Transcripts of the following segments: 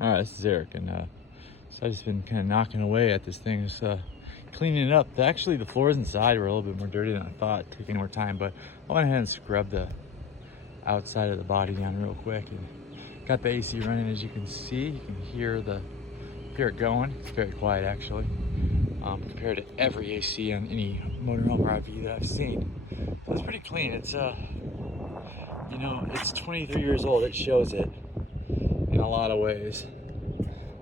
All right, this is Eric, and so I've just been kind of knocking away at this thing, just cleaning it up. Actually, the floors inside were a little bit more dirty than I thought, taking more time, but I went ahead and scrubbed the outside of the body down real quick, and got the AC running. As you can see, you can hear it going. It's very quiet, actually, compared to every AC on any motorhome RV that I've seen. So it's pretty clean. It's you know, it's 23 years old. It shows it in a lot of ways.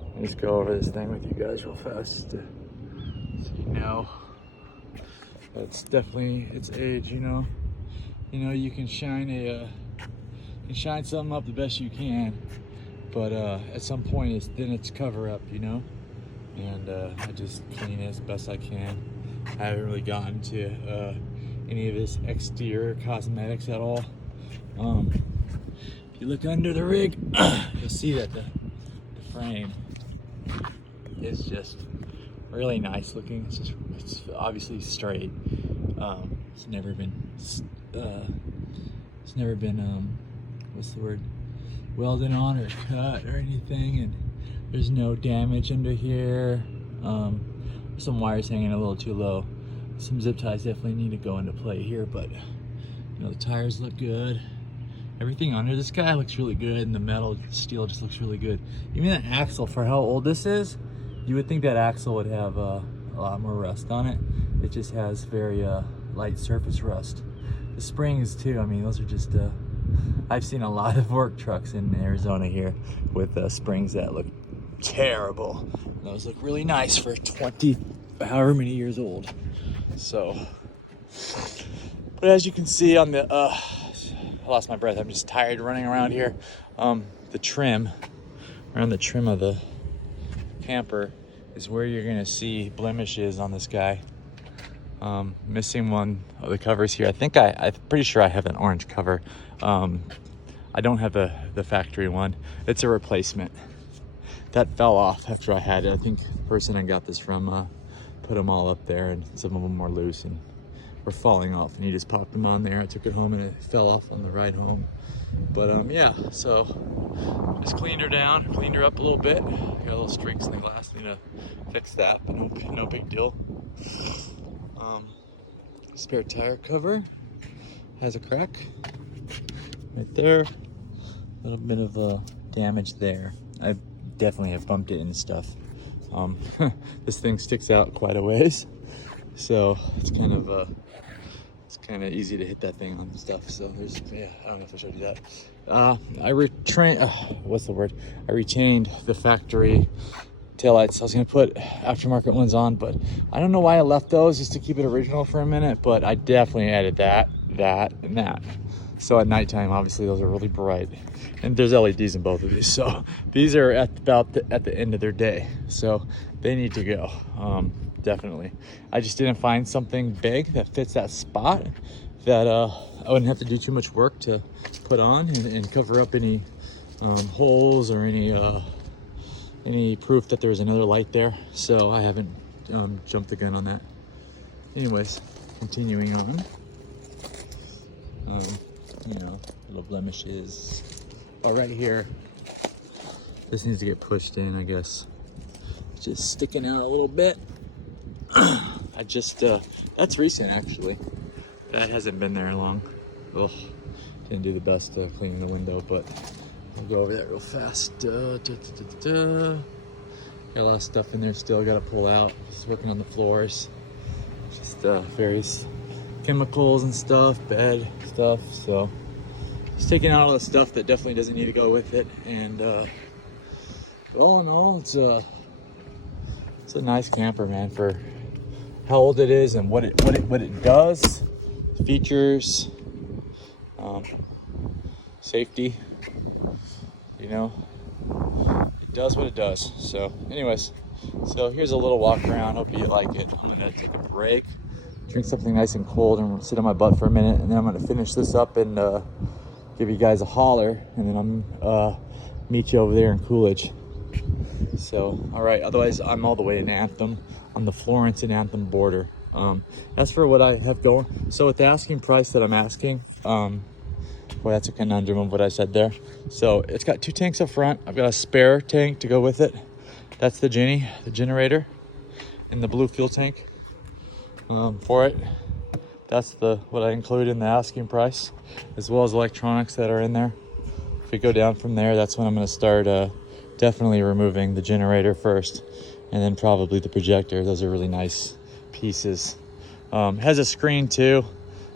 Let me just go over this thing with you guys real fast so you know. But it's definitely its age, you know. You can shine something up the best you can, but at some point it's cover up, you know. And I just clean it as best I can. I haven't really gotten to any of this exterior cosmetics at all. If you look under the rig, you'll see that the frame is just really nice looking. It's obviously straight. It's never been what's the word, welded on or cut or anything, and there's no damage under here. Some wires hanging a little too low. Some zip ties definitely need to go into play here, but you know, the tires look good. Everything under this guy looks really good, and the metal steel just looks really good. Even that axle, for how old this is, you would think that axle would have a lot more rust on it. It just has very light surface rust. The springs too, I mean, those are just I've seen a lot of work trucks in Arizona here with springs that look terrible. Those look really nice for 20 however many years old. So, but as you can see on the I lost my breath, I'm just tired running around here. The trim, around the trim of the camper is where you're gonna see blemishes on this guy. Missing one of the covers here. I'm pretty sure I have an orange cover. I don't have the factory one. It's a replacement. That fell off after I had it. I think the person I got this from put them all up there, and some of them were loose and were falling off, and he just popped them on there. I took it home and it fell off on the ride home. But yeah, so just cleaned her down, cleaned her up a little bit. Got little streaks in the glass, need to fix that, but no big deal. Spare tire cover has a crack right there. A little bit of damage there. I definitely have bumped it and stuff. This thing sticks out quite a ways, so it's kind of easy to hit that thing on stuff. So there's, yeah, I don't know if I showed you that. I retained the factory taillights. I was gonna put aftermarket ones on, but I don't know why I left those, just to keep it original for a minute, but I definitely added that, and that. So at nighttime, obviously those are really bright, and there's LEDs in both of these. So these are at the end of their day, so they need to go. Definitely. I just didn't find something big that fits that spot that I wouldn't have to do too much work to put on and cover up any holes or any proof that there was another light there. So I haven't jumped the gun on that. Anyways, continuing on. You know, little blemishes. Oh, right here. This needs to get pushed in, I guess. It's just sticking out a little bit. I just, that's recent actually. That hasn't been there long. Ugh, didn't do the best cleaning the window, but I'll go over that real fast. Got a lot of stuff in there still, gotta pull out. Just working on the floors. Just various chemicals and stuff, bed stuff. So just taking out all the stuff that definitely doesn't need to go with it. And all in all, it's a nice camper, man, for how old it is and what it does, features, safety. You know, it does what it does. So anyways, so here's a little walk around. Hope you like it. I'm gonna take a break, drink something nice and cold, and sit on my butt for a minute, and then I'm gonna finish this up and give you guys a holler, and then I'm meet you over there in Coolidge. So, all right, otherwise I'm all the way in Anthem, on the Florence and Anthem border. As for what I have going, so with the asking price that I'm asking, Boy, that's a conundrum of what I said there. So it's got 2 tanks up front. I've got a spare tank to go with it. That's the generator, and the blue fuel tank for it. That's what I include in the asking price, as well as electronics that are in there. If we go down from there, that's when I'm going to start definitely removing the generator first, and then probably the projector. Those are really nice pieces. Has a screen too.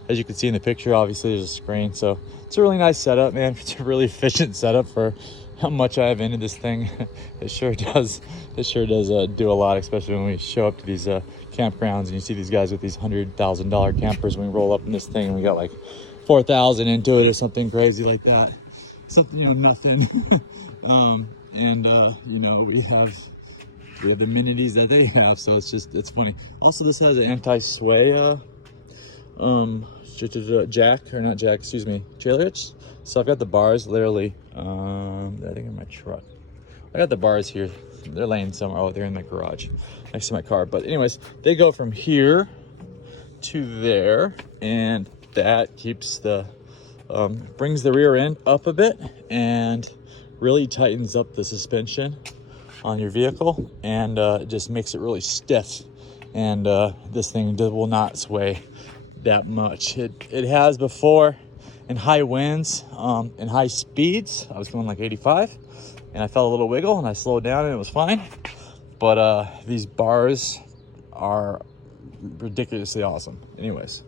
As you can see in the picture, obviously there's a screen. So it's a really nice setup, man. It's a really efficient setup for how much I have into this thing. It sure does do a lot, especially when we show up to these campgrounds and you see these guys with these $100,000 campers. When we roll up in this thing and we got like 4,000 into it or something crazy like that. Something, nothing. You know, we have the amenities that they have, so it's funny. Also, this has an anti-sway trailer hitch. So I've got the bars literally, I think in my truck. I got the bars here. They're laying somewhere. Oh, they're in my garage next to my car. But anyways, they go from here to there, and that keeps brings the rear end up a bit and really tightens up the suspension on your vehicle, and just makes it really stiff. And this thing will not sway that much. It has before in high winds and high speeds. I was going like 85 and I felt a little wiggle and I slowed down and it was fine. But these bars are ridiculously awesome. Anyways.